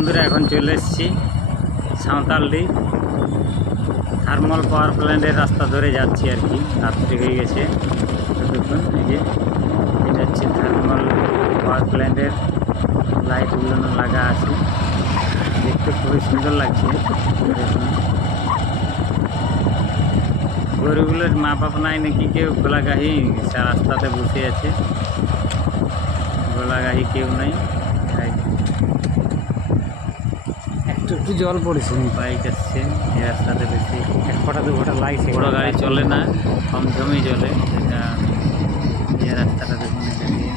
বন্ধুরা এখন চলে এসেছি সাঁওতালডি থার্মাল পাওয়ার প্ল্যান্টের রাস্তা ধরে যাচ্ছি আর কি। রাত্রি হয়ে গেছে। দেখুন এই যে এটা হচ্ছে থার্মাল পাওয়ার প্ল্যান্টের লাইটগুলো লাগা আছে, দেখতে খুবই সুন্দর লাগছে। দেখুন গরুগুলোর মা বাপ নাই নাকি, কেউ গোলাগাহি রাস্তাতে বসে আছে, গোলাগাহি কেউ নাই। একটু জল পড়েছে, বাইক আসছে এই রাস্তাতে, বেশি এক ফোঁটা দু ফোঁটা লাগছে, বড় গাড়ি চলে না, কম জমেই চলে। এটা এই রাস্তাটা দেখুন, এটা দিয়ে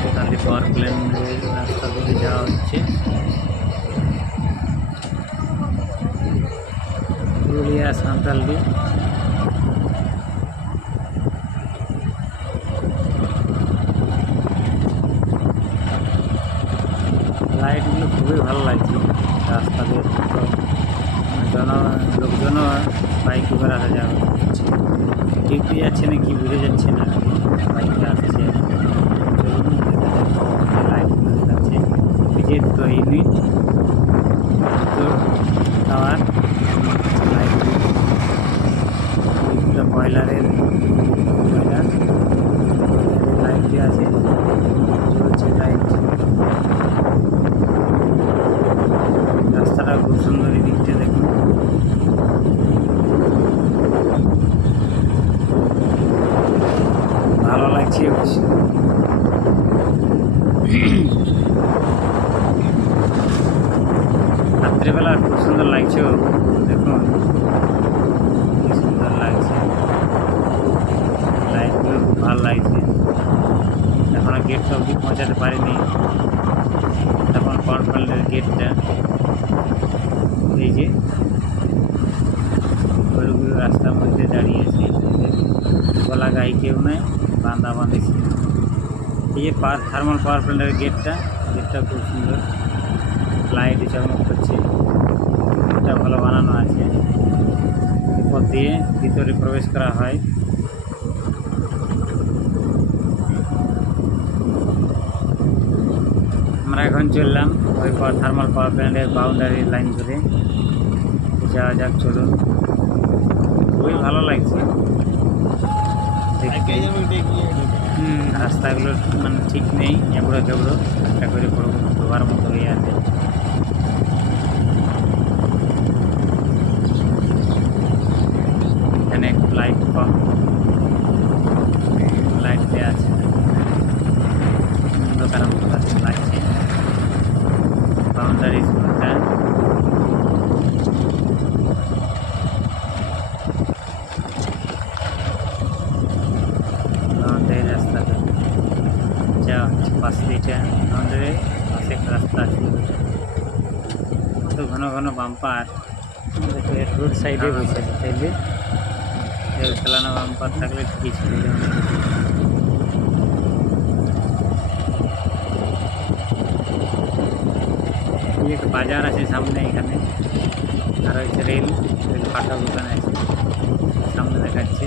সাঁওতালডি পাওয়ার প্ল্যান্টের রাস্তা ধরে যাওয়া হচ্ছে। পুরুলিয়া সাঁওতালডি লাইটগুলো খুবই ভালো লাগছে। রাস্তা দিয়ে লোকজনও বাইকে করে আসা যাওয়া করছে, ডিউটি যাচ্ছে না কি বুঝে যাচ্ছে না, বাইকে আসছে। লাইটগুলো দেখাচ্ছে বিজের তো ইউনিট তো টাওয়ার লাইটগুলো বয়লারের লাইট দিয়ে আছে, চলছে লাইট। রাস্তাটা খুব সুন্দর, দিকটা দেখুন। ভালো লাগছে অবশ্য। রাত্রিবেলা খুব সুন্দর লাগছে, দেখুন কি সুন্দর লাগছে। লাইটগুলো খুব ভালো লাগছে। এখনো গেটটা অবধি পৌঁছাতে পারিনি, তখন পাওয়ার প্ল্যান্টের গেটটা। এই যে গরুগুলো রাস্তার মধ্যে দাঁড়িয়ে আছে, গলা গাই কেউ নেই, বাঁধা বাঁধেছে। এই যে থার্মাল পাওয়ার প্ল্যান্টের গেটটা খুব সুন্দর, লাইট চকমক করছে। এটা ভালো বানানো আছে, উপর দিয়ে ভিতরে প্রবেশ করা হয়। আমরা এখন চললাম ওই থার্মাল পাওয়ার প্ল্যান্টের বাউন্ডারি লাইন ধরে যাওয়া যাক, চলুন। খুবই ভালো লাগছে দেখতে। রাস্তাগুলোর মানে ঠিক নেই, এবড়ো খেবড়ো, একটা করে ঢোকার মতো হয়ে আছে। এখানে লাইট কম, লাইট দেওয়া আছে, দোকানের মতো লাগছে। বাউন্ডারি স্কুলটা বাউন্ডারি রাস্তাটা যা হচ্ছে পাশে, এটা বাউন্ডারি পাশে একটা রাস্তা আছে। তো ঘন ঘন বাম্পার রোড সাইডে বসে চাইলে ফেলানো বাম্পার থাকলে ঠিকই ছিল। একটা বাজার আছে সামনে, এখানে আর হচ্ছে রেল ফাটা দোকান আছে সামনে দেখাচ্ছে।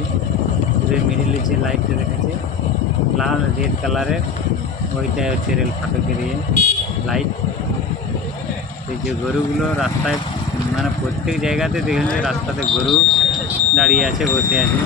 মিডিলে যে লাইটটা দেখাচ্ছে লাল রেড কালারের, ওইটাই হচ্ছে রেল ফাটকের লাইট। এই যে গরুগুলো রাস্তায়, মানে প্রত্যেক জায়গাতে দেখেন যে রাস্তাতে গরু দাঁড়িয়ে আছে, বসে আছে।